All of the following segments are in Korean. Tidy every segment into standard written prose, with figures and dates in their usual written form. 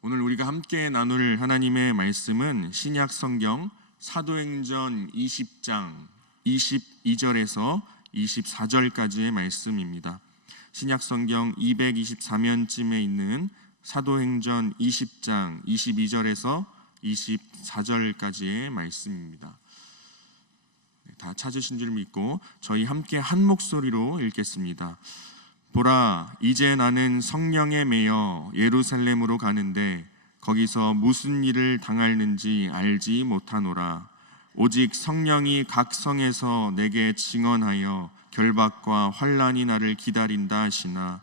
오늘 우리가 함께 나눌 하나님의 말씀은 신약 성경 사도행전 20장 22절에서 24절까지의 말씀입니다. 신약 성경 224면쯤에 있는 사도행전 20장 22절에서 24절까지의 말씀입니다. 다 찾으신 줄 믿고 저희 함께 한 목소리로 읽겠습니다. 보라, 이제 나는 성령에 매여 예루살렘으로 가는데 거기서 무슨 일을 당할는지 알지 못하노라. 오직 성령이 각 성에서 내게 증언하여 결박과 환난이 나를 기다린다 하시나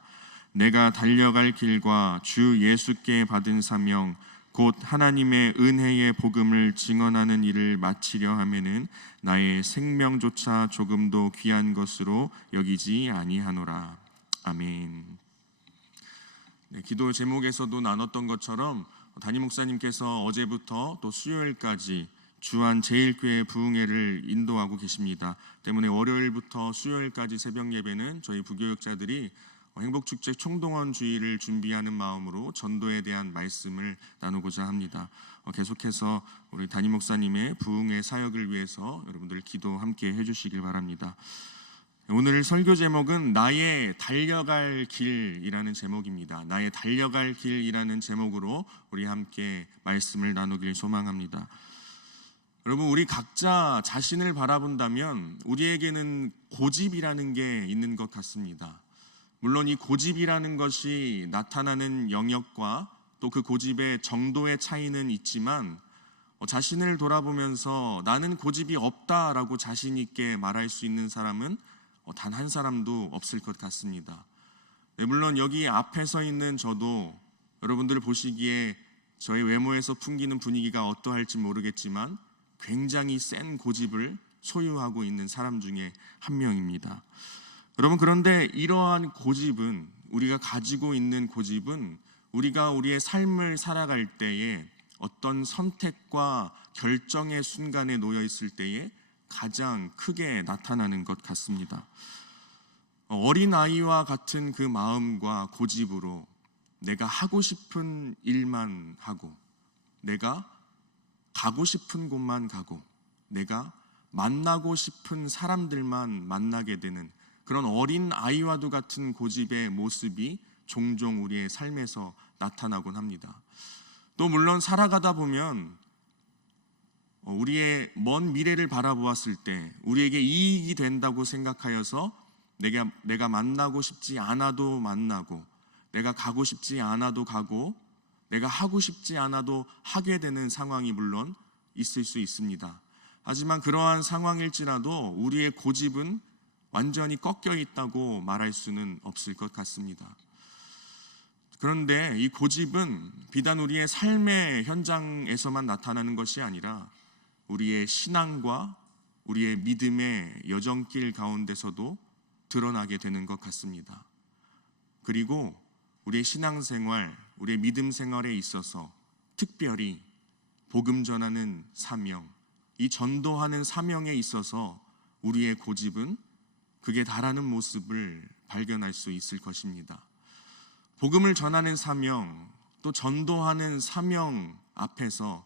내가 달려갈 길과 주 예수께 받은 사명 곧 하나님의 은혜의 복음을 증언하는 일을 마치려 하면은 나의 생명조차 조금도 귀한 것으로 여기지 아니하노라. 아멘. 기도 제목에서도 나눴던 것처럼 담임 목사님께서 어제부터 또 수요일까지 주한 제일교회 부흥회를 인도하고 계십니다. 때문에 월요일부터 수요일까지 새벽 예배는 저희 부교역자들이 행복축제 총동원 주일을 준비하는 마음으로 전도에 대한 말씀을 나누고자 합니다. 계속해서 우리 담임 목사님의 부흥회 사역을 위해서 여러분들 기도 함께 해주시길 바랍니다. 오늘 설교 제목은 나의 달려갈 길이라는 제목입니다. 나의 달려갈 길이라는 제목으로 우리 함께 말씀을 나누길 소망합니다. 여러분, 우리 각자 자신을 바라본다면 우리에게는 고집이라는 게 있는 것 같습니다. 물론 이 고집이라는 것이 나타나는 영역과 또 그 고집의 정도의 차이는 있지만 자신을 돌아보면서 나는 고집이 없다라고 자신 있게 말할 수 있는 사람은 단 한 사람도 없을 것 같습니다. 물론 여기 앞에 서 있는 저도 여러분들 보시기에 저의 외모에서 풍기는 분위기가 어떠할지 모르겠지만 굉장히 센 고집을 소유하고 있는 사람 중에 한 명입니다. 여러분, 그런데 이러한 고집은, 우리가 가지고 있는 고집은 우리가 우리의 삶을 살아갈 때에 어떤 선택과 결정의 순간에 놓여 있을 때에 가장 크게 나타나는 것 같습니다. 어린아이와 같은 그 마음과 고집으로 내가 하고 싶은 일만 하고, 내가 가고 싶은 곳만 가고, 내가 만나고 싶은 사람들만 만나게 되는 그런 어린아이와도 같은 고집의 모습이 종종 우리의 삶에서 나타나곤 합니다. 또 물론 살아가다 보면 우리의 먼 미래를 바라보았을 때 우리에게 이익이 된다고 생각하여서 내가 만나고 싶지 않아도 만나고, 내가 가고 싶지 않아도 가고, 내가 하고 싶지 않아도 하게 되는 상황이 물론 있을 수 있습니다. 하지만 그러한 상황일지라도 우리의 고집은 완전히 꺾여 있다고 말할 수는 없을 것 같습니다. 그런데 이 고집은 비단 우리의 삶의 현장에서만 나타나는 것이 아니라 우리의 신앙과 우리의 믿음의 여정길 가운데서도 드러나게 되는 것 같습니다. 그리고 우리의 신앙생활, 우리의 믿음 생활에 있어서 특별히 복음 전하는 사명, 이 전도하는 사명에 있어서 우리의 고집은 극에 달하는 모습을 발견할 수 있을 것입니다. 복음을 전하는 사명, 또 전도하는 사명 앞에서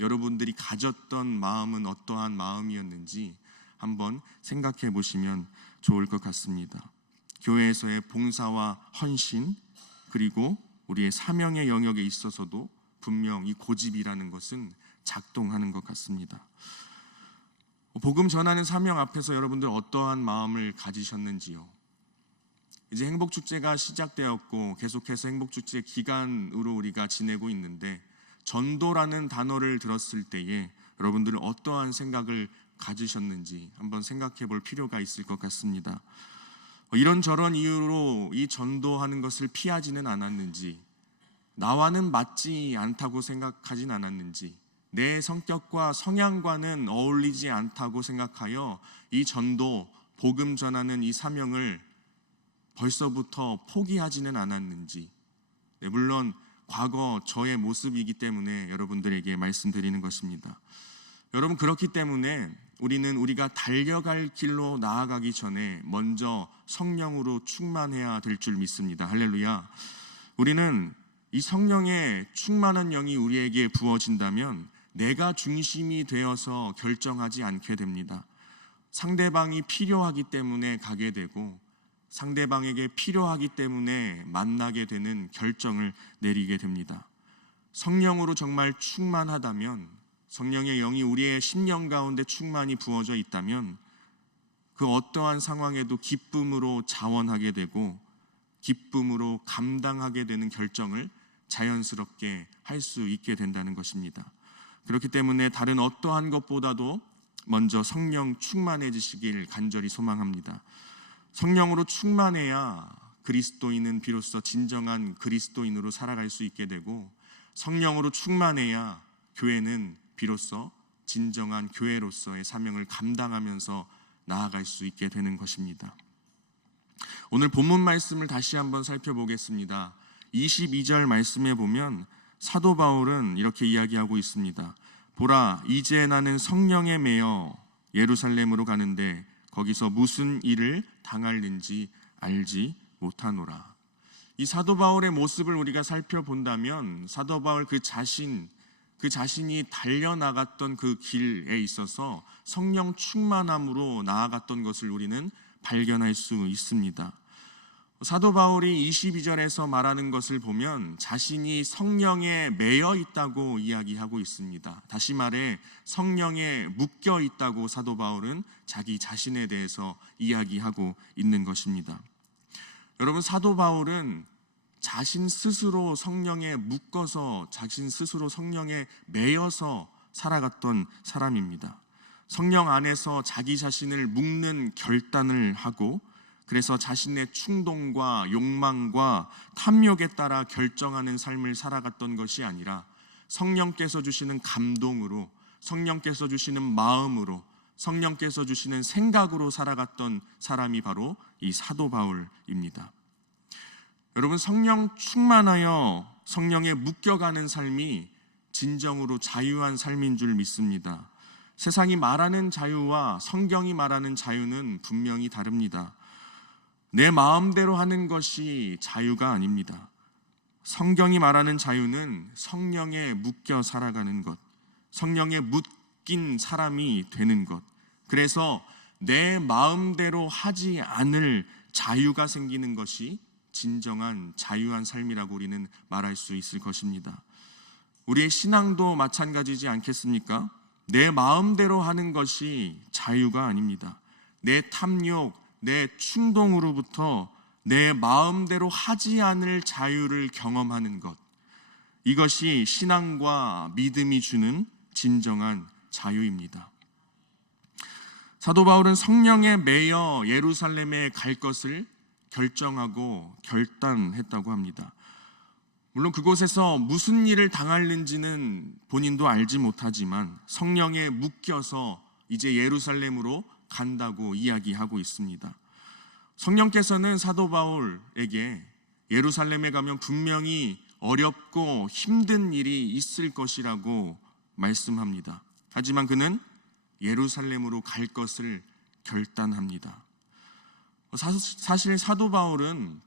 여러분들이 가졌던 마음은 어떠한 마음이었는지 한번 생각해 보시면 좋을 것 같습니다. 교회에서의 봉사와 헌신, 그리고 우리의 사명의 영역에 있어서도 분명 이 고집이라는 것은 작동하는 것 같습니다. 복음 전하는 사명 앞에서 여러분들 어떠한 마음을 가지셨는지요? 이제 행복축제가 시작되었고 계속해서 행복축제 기간으로 우리가 지내고 있는데, 전도라는 단어를 들었을 때에 여러분들은 어떠한 생각을 가지셨는지 한번 생각해 볼 필요가 있을 것 같습니다. 이런저런 이유로 이 전도하는 것을 피하지는 않았는지, 나와는 맞지 않다고 생각하진 않았는지, 내 성격과 성향과는 어울리지 않다고 생각하여 이 전도, 복음 전하는 이 사명을 벌써부터 포기하지는 않았는지, 물론 과거 저의 모습이기 때문에 여러분들에게 말씀드리는 것입니다. 여러분, 그렇기 때문에 우리가 달려갈 길로 나아가기 전에 먼저 성령으로 충만해야 될 줄 믿습니다. 할렐루야. 우리는 이 성령의 충만한 영이 우리에게 부어진다면 내가 중심이 되어서 결정하지 않게 됩니다. 상대방이 필요하기 때문에 가게 되고 상대방에게 필요하기 때문에 만나게 되는 결정을 내리게 됩니다. 성령으로 정말 충만하다면, 성령의 영이 우리의 심령 가운데 충만히 부어져 있다면 그 어떠한 상황에도 기쁨으로 자원하게 되고 기쁨으로 감당하게 되는 결정을 자연스럽게 할 수 있게 된다는 것입니다. 그렇기 때문에 다른 어떠한 것보다도 먼저 성령 충만해지시길 간절히 소망합니다. 성령으로 충만해야 그리스도인은 비로소 진정한 그리스도인으로 살아갈 수 있게 되고, 성령으로 충만해야 교회는 비로소 진정한 교회로서의 사명을 감당하면서 나아갈 수 있게 되는 것입니다. 오늘 본문 말씀을 다시 한번 살펴보겠습니다. 22절 말씀에 보면 사도 바울은 이렇게 이야기하고 있습니다. 보라, 이제 나는 성령에 매여 예루살렘으로 가는데 거기서 무슨 일을 당할는지 알지 못하노라. 이 사도 바울의 모습을 우리가 살펴본다면 사도 바울 그 자신이 달려나갔던 그 길에 있어서 성령 충만함으로 나아갔던 것을 우리는 발견할 수 있습니다. 사도 바울이 22절에서 말하는 것을 보면 자신이 성령에 매여 있다고 이야기하고 있습니다. 다시 말해 성령에 묶여 있다고 사도 바울은 자기 자신에 대해서 이야기하고 있는 것입니다. 여러분, 사도 바울은 자신 스스로 성령에 묶어서 자신 스스로 성령에 매여서 살아갔던 사람입니다. 성령 안에서 자기 자신을 묶는 결단을 하고, 그래서 자신의 충동과 욕망과 탐욕에 따라 결정하는 삶을 살아갔던 것이 아니라 성령께서 주시는 감동으로, 성령께서 주시는 마음으로, 성령께서 주시는 생각으로 살아갔던 사람이 바로 이 사도 바울입니다. 여러분, 성령 충만하여 성령에 묶여가는 삶이 진정으로 자유한 삶인 줄 믿습니다. 세상이 말하는 자유와 성경이 말하는 자유는 분명히 다릅니다. 내 마음대로 하는 것이 자유가 아닙니다. 성경이 말하는 자유는 성령에 묶여 살아가는 것, 성령에 묶인 사람이 되는 것, 그래서 내 마음대로 하지 않을 자유가 생기는 것이 진정한 자유한 삶이라고 우리는 말할 수 있을 것입니다. 우리의 신앙도 마찬가지지 않겠습니까? 내 마음대로 하는 것이 자유가 아닙니다. 내 탐욕, 내 충동으로부터 내 마음대로 하지 않을 자유를 경험하는 것, 이것이 신앙과 믿음이 주는 진정한 자유입니다. 사도 바울은 성령에 매여 예루살렘에 갈 것을 결정하고 결단했다고 합니다. 물론 그곳에서 무슨 일을 당할는지는 본인도 알지 못하지만 성령에 묶여서 이제 예루살렘으로 간다고 이야기하고 있습니다. 성령께서는 사도 바울에게 예루살렘에 가면 분명히 어렵고 힘든 일이 있을 것이라고 말씀합니다. 하지만 그는 예루살렘으로 갈 것을 결단합니다. 사실 사도 바울은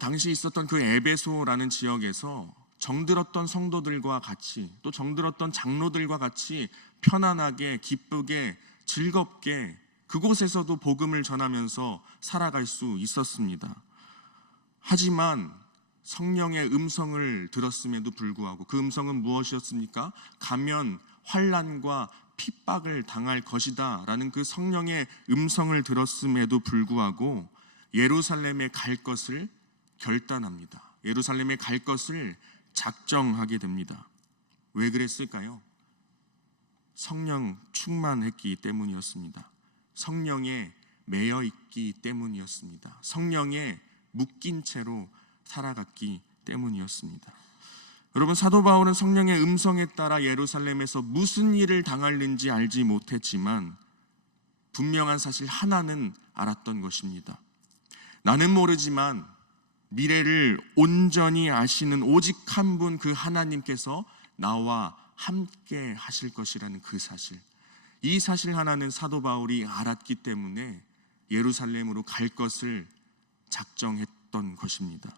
당시 있었던 그 에베소라는 지역에서 정들었던 성도들과 같이, 또 정들었던 장로들과 같이 편안하게 기쁘게 즐겁게 그곳에서도 복음을 전하면서 살아갈 수 있었습니다. 하지만 성령의 음성을 들었음에도 불구하고 그 음성은 무엇이었습니까? 가면 환난과 핍박을 당할 것이다 라는 그 성령의 음성을 들었음에도 불구하고 예루살렘에 갈 것을 결단합니다. 예루살렘에 갈 것을 작정하게 됩니다. 왜 그랬을까요? 성령 충만했기 때문이었습니다. 성령에 매여 있기 때문이었습니다. 성령에 묶인 채로 살아갔기 때문이었습니다. 여러분, 사도 바울은 성령의 음성에 따라 예루살렘에서 무슨 일을 당할는지 알지 못했지만 분명한 사실 하나는 알았던 것입니다. 나는 모르지만 미래를 온전히 아시는 오직 한 분, 그 하나님께서 나와 함께 하실 것이라는 그 사실, 이 사실 하나는 사도 바울이 알았기 때문에 예루살렘으로 갈 것을 작정했던 것입니다.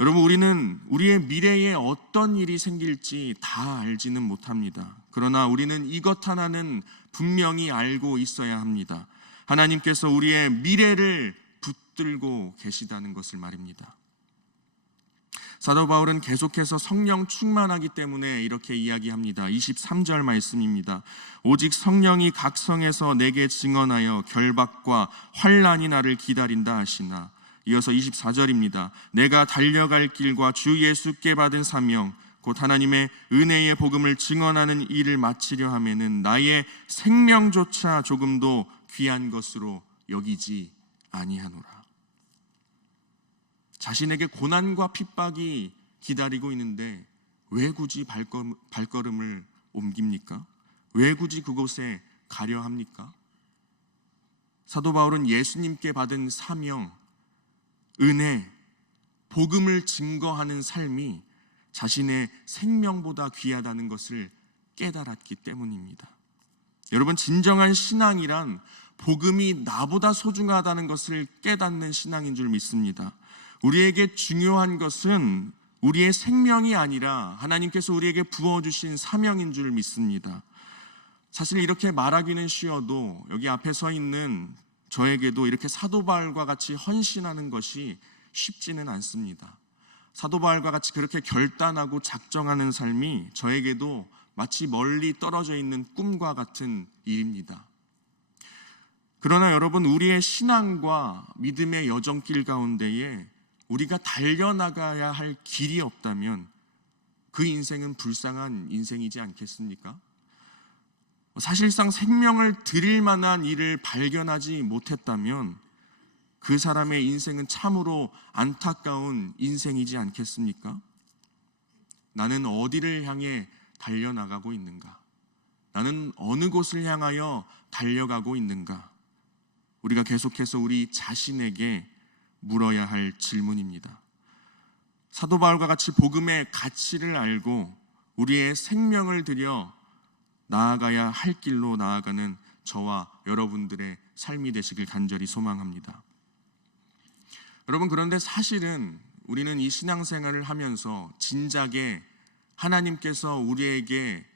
여러분, 우리는 우리의 미래에 어떤 일이 생길지 다 알지는 못합니다. 그러나 우리는 이것 하나는 분명히 알고 있어야 합니다. 하나님께서 우리의 미래를 붙들고 계시다는 것을 말입니다. 사도 바울은 계속해서 성령 충만하기 때문에 이렇게 이야기합니다. 23절 말씀입니다. 오직 성령이 각성해서 내게 증언하여 결박과 환난이 나를 기다린다 하시나. 이어서 24절입니다. 내가 달려갈 길과 주 예수께 받은 사명 곧 하나님의 은혜의 복음을 증언하는 일을 마치려 하면은 나의 생명조차 조금도 귀한 것으로 여기지 아니하노라. 자신에게 고난과 핍박이 기다리고 있는데 왜 굳이 발걸음을 옮깁니까? 왜 굳이 그곳에 가려 합니까? 사도 바울은 예수님께 받은 사명, 은혜, 복음을 증거하는 삶이 자신의 생명보다 귀하다는 것을 깨달았기 때문입니다. 여러분, 진정한 신앙이란 복음이 나보다 소중하다는 것을 깨닫는 신앙인 줄 믿습니다. 우리에게 중요한 것은 우리의 생명이 아니라 하나님께서 우리에게 부어주신 사명인 줄 믿습니다. 사실 이렇게 말하기는 쉬워도 여기 앞에 서 있는 저에게도 이렇게 사도 바울과 같이 헌신하는 것이 쉽지는 않습니다. 사도 바울과 같이 그렇게 결단하고 작정하는 삶이 저에게도 마치 멀리 떨어져 있는 꿈과 같은 일입니다. 그러나 여러분, 우리의 신앙과 믿음의 여정길 가운데에 우리가 달려나가야 할 길이 없다면 그 인생은 불쌍한 인생이지 않겠습니까? 사실상 생명을 드릴 만한 일을 발견하지 못했다면 그 사람의 인생은 참으로 안타까운 인생이지 않겠습니까? 나는 어디를 향해 달려나가고 있는가? 나는 어느 곳을 향하여 달려가고 있는가? 우리가 계속해서 우리 자신에게 물어야 할 질문입니다. 사도 바울과 같이 복음의 가치를 알고 우리의 생명을 들여 나아가야 할 길로 나아가는 저와 여러분들의 삶이 되시길 간절히 소망합니다. 여러분, 그런데 사실은 우리는 이 신앙생활을 하면서 진작에 하나님께서 우리에게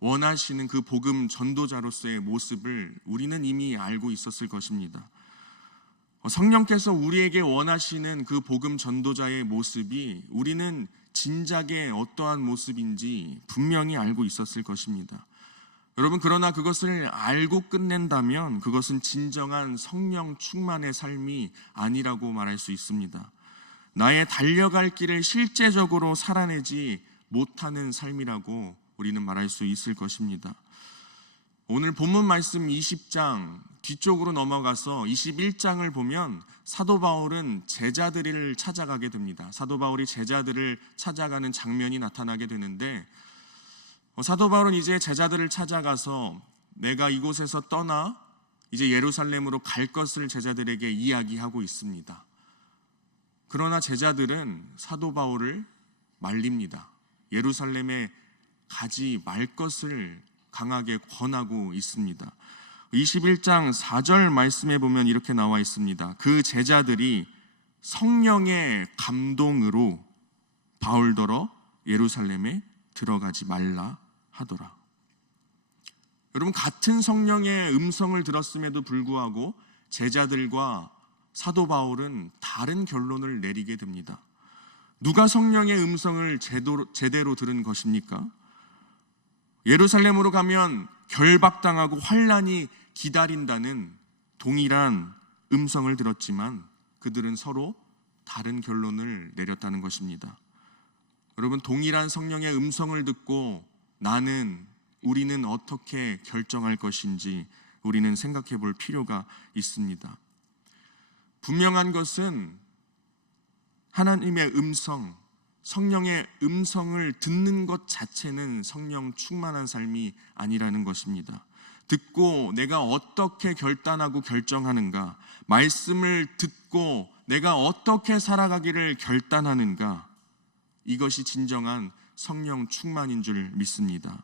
원하시는 그 복음 전도자로서의 모습을 우리는 이미 알고 있었을 것입니다. 성령께서 우리에게 원하시는 그 복음 전도자의 모습이 우리는 진작에 어떠한 모습인지 분명히 알고 있었을 것입니다. 여러분, 그러나 그것을 알고 끝낸다면 그것은 진정한 성령 충만의 삶이 아니라고 말할 수 있습니다. 나의 달려갈 길을 실제적으로 살아내지 못하는 삶이라고 우리는 말할 수 있을 것입니다. 오늘 본문 말씀 20장 뒤쪽으로 넘어가서 21장을 보면 사도 바울은 제자들을 찾아가게 됩니다. 사도 바울이 제자들을 찾아가는 장면이 나타나게 되는데, 사도 바울은 이제 제자들을 찾아가서 내가 이곳에서 떠나 이제 예루살렘으로 갈 것을 제자들에게 이야기하고 있습니다. 그러나 제자들은 사도 바울을 말립니다. 예루살렘에 가지 말 것을 강하게 권하고 있습니다. 21장 4절 말씀에 보면 이렇게 나와 있습니다. 그 제자들이 성령의 감동으로 바울더러 예루살렘에 들어가지 말라 하더라. 여러분, 같은 성령의 음성을 들었음에도 불구하고 제자들과 사도 바울은 다른 결론을 내리게 됩니다. 누가 성령의 음성을 제대로 들은 것입니까? 예루살렘으로 가면 결박당하고 환난이 기다린다는 동일한 음성을 들었지만 그들은 서로 다른 결론을 내렸다는 것입니다. 여러분, 동일한 성령의 음성을 듣고 우리는 어떻게 결정할 것인지 우리는 생각해 볼 필요가 있습니다. 분명한 것은 하나님의 음성, 성령의 음성을 듣는 것 자체는 성령 충만한 삶이 아니라는 것입니다. 듣고 내가 어떻게 결단하고 결정하는가, 말씀을 듣고 내가 어떻게 살아가기를 결단하는가, 이것이 진정한 성령 충만인 줄 믿습니다.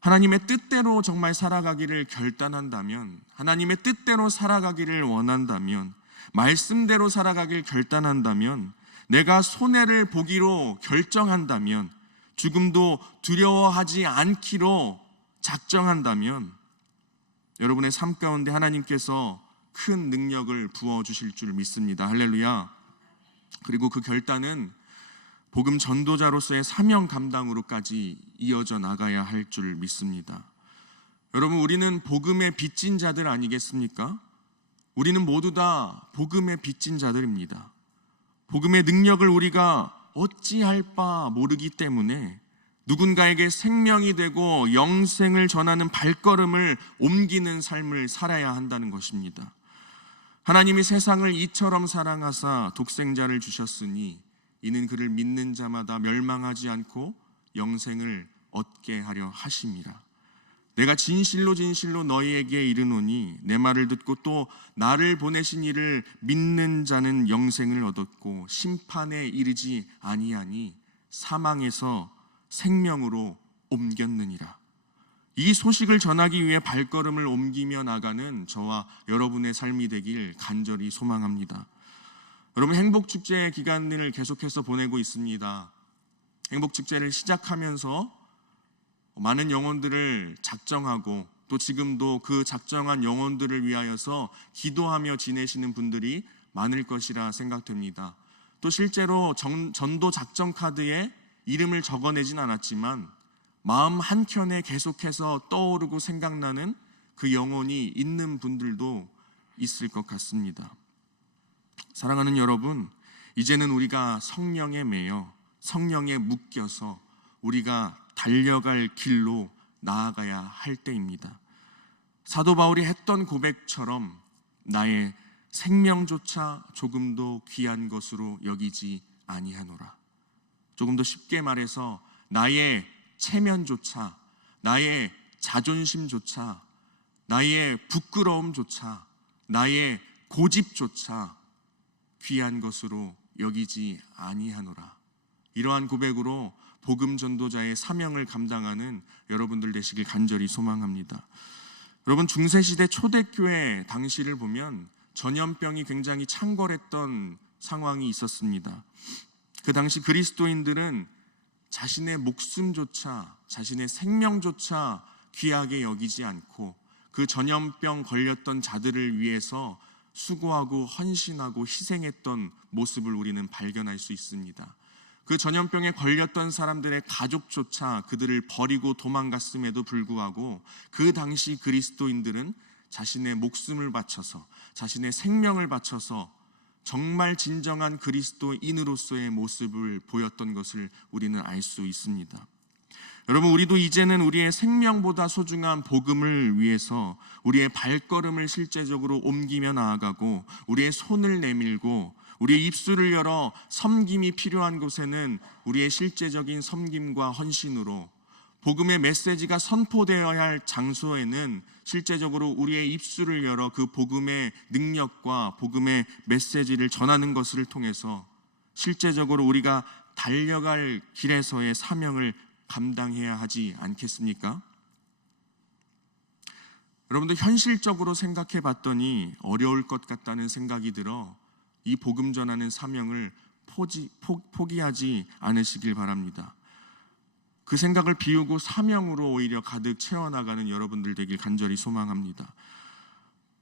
하나님의 뜻대로 정말 살아가기를 결단한다면, 하나님의 뜻대로 살아가기를 원한다면, 말씀대로 살아가길 결단한다면 내가 손해를 보기로 결정한다면, 죽음도 두려워하지 않기로 작정한다면 여러분의 삶 가운데 하나님께서 큰 능력을 부어주실 줄 믿습니다. 할렐루야. 그리고 그 결단은 복음 전도자로서의 사명 감당으로까지 이어져 나가야 할 줄 믿습니다. 여러분, 우리는 복음의 빚진 자들 아니겠습니까? 우리는 모두 다 복음의 빚진 자들입니다. 복음의 능력을 우리가 어찌할 바 모르기 때문에 누군가에게 생명이 되고 영생을 전하는 발걸음을 옮기는 삶을 살아야 한다는 것입니다. 하나님이 세상을 이처럼 사랑하사 독생자를 주셨으니 이는 그를 믿는 자마다 멸망하지 않고 영생을 얻게 하려 하심이라. 내가 진실로 진실로 너희에게 이르노니 내 말을 듣고 또 나를 보내신 이를 믿는 자는 영생을 얻었고 심판에 이르지 아니하니 사망에서 생명으로 옮겼느니라. 이 소식을 전하기 위해 발걸음을 옮기며 나가는 저와 여러분의 삶이 되길 간절히 소망합니다. 여러분, 행복축제 기간을 계속해서 보내고 있습니다. 행복축제를 시작하면서 많은 영혼들을 작정하고 또 지금도 그 작정한 영혼들을 위하여서 기도하며 지내시는 분들이 많을 것이라 생각됩니다. 또 실제로 전도 작정 카드에 이름을 적어내진 않았지만 마음 한켠에 계속해서 떠오르고 생각나는 그 영혼이 있는 분들도 있을 것 같습니다. 사랑하는 여러분, 이제는 우리가 성령에 매여 성령에 묶여서 우리가 달려갈 길로 나아가야 할 때입니다. 사도 바울이 했던 고백처럼 나의 생명조차 조금도 귀한 것으로 여기지 아니하노라. 조금 더 쉽게 말해서 나의 체면조차, 나의 자존심조차, 나의 부끄러움조차, 나의 고집조차 귀한 것으로 여기지 아니하노라. 이러한 고백으로 복음 전도자의 사명을 감당하는 여러분들 되시길 간절히 소망합니다. 여러분, 중세시대 초대교회 당시를 보면 전염병이 굉장히 창궐했던 상황이 있었습니다. 그 당시 그리스도인들은 자신의 목숨조차, 자신의 생명조차 귀하게 여기지 않고 그 전염병 걸렸던 자들을 위해서 수고하고 헌신하고 희생했던 모습을 우리는 발견할 수 있습니다. 그 전염병에 걸렸던 사람들의 가족조차 그들을 버리고 도망갔음에도 불구하고 그 당시 그리스도인들은 자신의 목숨을 바쳐서, 자신의 생명을 바쳐서 정말 진정한 그리스도인으로서의 모습을 보였던 것을 우리는 알 수 있습니다. 여러분, 우리도 이제는 우리의 생명보다 소중한 복음을 위해서 우리의 발걸음을 실제적으로 옮기며 나아가고 우리의 손을 내밀고 우리의 입술을 열어 섬김이 필요한 곳에는 우리의 실제적인 섬김과 헌신으로, 복음의 메시지가 선포되어야 할 장소에는 실제적으로 우리의 입술을 열어 그 복음의 능력과 복음의 메시지를 전하는 것을 통해서 실제적으로 우리가 달려갈 길에서의 사명을 감당해야 하지 않겠습니까? 여러분들, 현실적으로 생각해 봤더니 어려울 것 같다는 생각이 들어 이 복음 전하는 사명을 포기하지 않으시길 바랍니다. 그 생각을 비우고 사명으로 오히려 가득 채워나가는 여러분들 되길 간절히 소망합니다.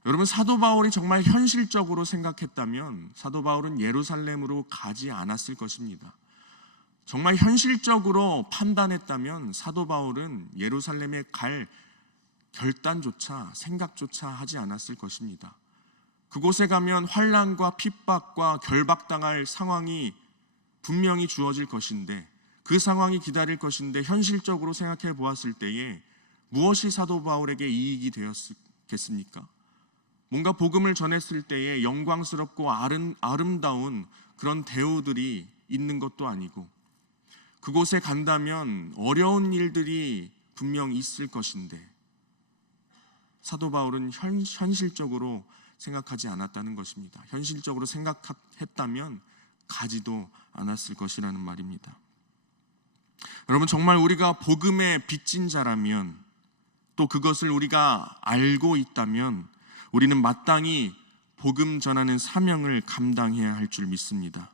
여러분, 사도 바울이 정말 현실적으로 생각했다면 사도 바울은 예루살렘으로 가지 않았을 것입니다. 정말 현실적으로 판단했다면 사도 바울은 예루살렘에 갈 결단조차, 생각조차 하지 않았을 것입니다. 그곳에 가면 환난과 핍박과 결박당할 상황이 분명히 주어질 것인데, 그 상황이 기다릴 것인데, 현실적으로 생각해 보았을 때에 무엇이 사도 바울에게 이익이 되었겠습니까? 뭔가 복음을 전했을 때에 영광스럽고 아름다운 그런 대우들이 있는 것도 아니고, 그곳에 간다면 어려운 일들이 분명 있을 것인데, 사도 바울은 현실적으로 생각하지 않았다는 것입니다. 현실적으로 생각했다면 가지도 않았을 것이라는 말입니다. 여러분, 정말 우리가 복음의 빚진 자라면, 또 그것을 우리가 알고 있다면 우리는 마땅히 복음 전하는 사명을 감당해야 할 줄 믿습니다.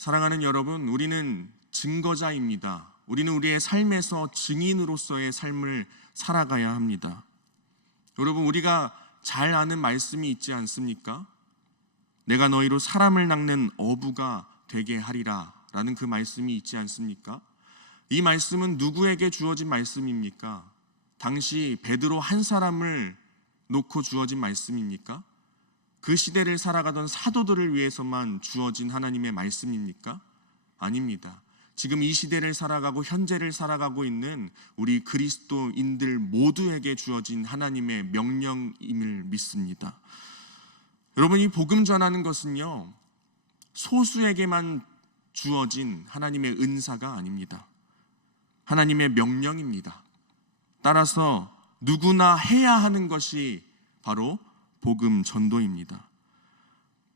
사랑하는 여러분, 우리는 증거자입니다. 우리는 우리의 삶에서 증인으로서의 삶을 살아가야 합니다. 여러분, 우리가 잘 아는 말씀이 있지 않습니까? 내가 너희로 사람을 낚는 어부가 되게 하리라 라는 그 말씀이 있지 않습니까? 이 말씀은 누구에게 주어진 말씀입니까? 당시 베드로 한 사람을 놓고 주어진 말씀입니까? 그 시대를 살아가던 사도들을 위해서만 주어진 하나님의 말씀입니까? 아닙니다. 지금 이 시대를 살아가고 현재를 살아가고 있는 우리 그리스도인들 모두에게 주어진 하나님의 명령임을 믿습니다. 여러분, 이 복음 전하는 것은요, 소수에게만 주어진 하나님의 은사가 아닙니다. 하나님의 명령입니다. 따라서 누구나 해야 하는 것이 바로 복음 전도입니다.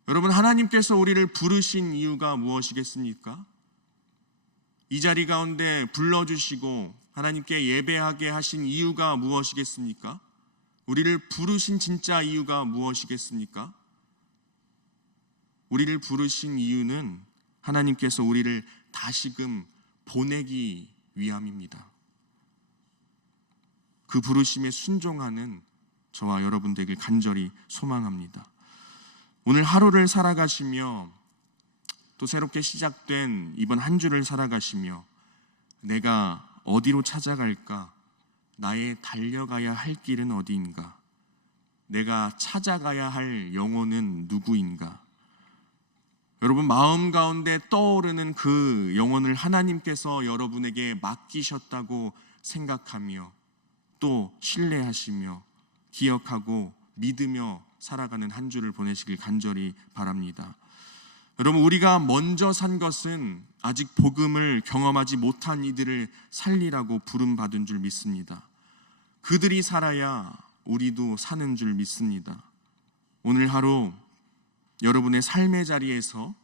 여러분, 하나님께서 우리를 부르신 이유가 무엇이겠습니까? 이 자리 가운데 불러주시고 하나님께 예배하게 하신 이유가 무엇이겠습니까? 우리를 부르신 진짜 이유가 무엇이겠습니까? 우리를 부르신 이유는 하나님께서 우리를 다시금 보내기 위함입니다. 그 부르심에 순종하는 저와 여러분 되길 간절히 소망합니다. 오늘 하루를 살아가시며 또 새롭게 시작된 이번 한 주를 살아가시며 내가 어디로 찾아갈까? 나의 달려가야 할 길은 어디인가? 내가 찾아가야 할 영혼은 누구인가? 여러분, 마음 가운데 떠오르는 그 영혼을 하나님께서 여러분에게 맡기셨다고 생각하며 또 신뢰하시며 기억하고 믿으며 살아가는 한 주를 보내시길 간절히 바랍니다. 여러분, 우리가 먼저 산 것은 아직 복음을 경험하지 못한 이들을 살리라고 부름받은 줄 믿습니다. 그들이 살아야 우리도 사는 줄 믿습니다. 오늘 하루 여러분의 삶의 자리에서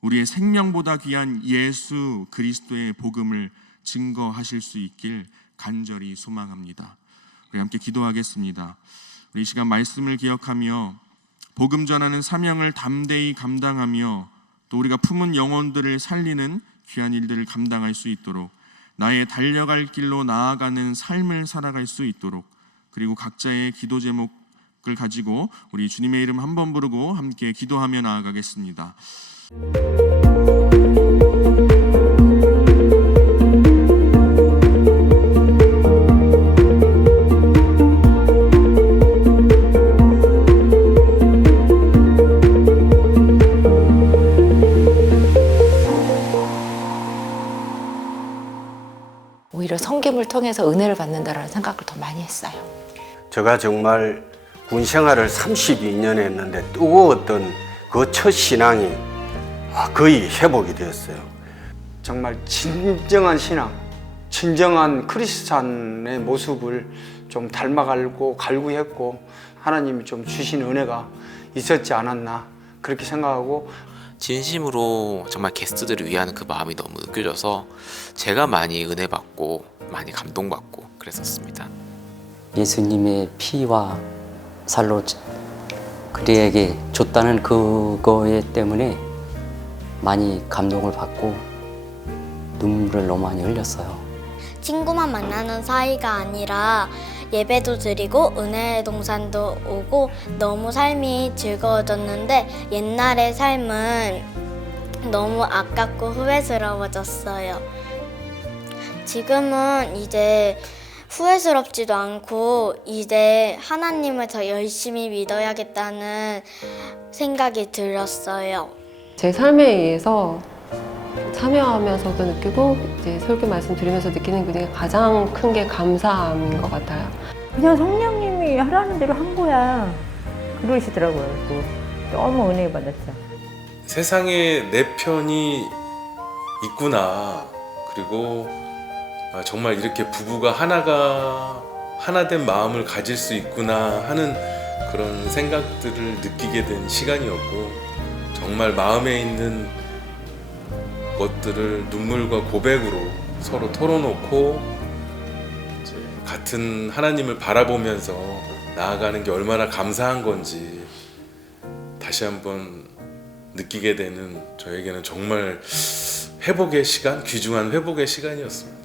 우리의 생명보다 귀한 예수 그리스도의 복음을 증거하실 수 있길 간절히 소망합니다. 우리 함께 기도하겠습니다. 우리 이 시간 말씀을 기억하며 복음 전하는 사명을 담대히 감당하며 또 우리가 품은 영혼들을 살리는 귀한 일들을 감당할 수 있도록 나의 달려갈 길로 나아가는 삶을 살아갈 수 있도록 그리고 각자의 기도 제목을 가지고 우리 주님의 이름 한번 부르고 함께 기도하며 나아가겠습니다. 오히려 섬김을 통해서 은혜를 받는다라는 생각을 더 많이 했어요. 제가 정말 군 생활을 32년 했는데 뜨거웠던 그 첫 신앙이 거의 회복이 되었어요. 정말 진정한 신앙, 진정한 크리스찬의 모습을 좀 닮아가고 갈구했고 하나님이 좀 주신 은혜가 있었지 않았나 그렇게 생각하고 진심으로 정말 게스트들을 위하는 그 마음이 너무 느껴져서 제가 많이 은혜 받고 많이 감동받고 그랬었습니다. 예수님의 피와 살로 그들에게 줬다는 그거에 때문에 많이 감동을 받고 눈물을 너무 많이 흘렸어요. 친구만 만나는 사이가 아니라 예배도 드리고 은혜의 동산도 오고 너무 삶이 즐거워졌는데 옛날의 삶은 너무 아깝고 후회스러워졌어요. 지금은 이제 후회스럽지도 않고 이제 하나님을 더 열심히 믿어야겠다는 생각이 들었어요. 제 삶에 의해서 참여하면서도 느끼고 이제 설교 말씀 들으면서 느끼는 게 가장 큰 게 감사함인 것 같아요. 그냥 성령님이 하라는 대로 한 거야 그러시더라고요. 또 너무 은혜 받았죠. 세상에 내 편이 있구나. 그리고 정말 이렇게 부부가 하나된 마음을 가질 수 있구나 하는 그런 생각들을 느끼게 된 시간이었고 정말 마음에 있는 것들을 눈물과 고백으로 서로 털어놓고 이제 같은 하나님을 바라보면서 나아가는 게 얼마나 감사한 건지 다시 한번 느끼게 되는 저에게는 정말 회복의 시간, 귀중한 회복의 시간이었습니다.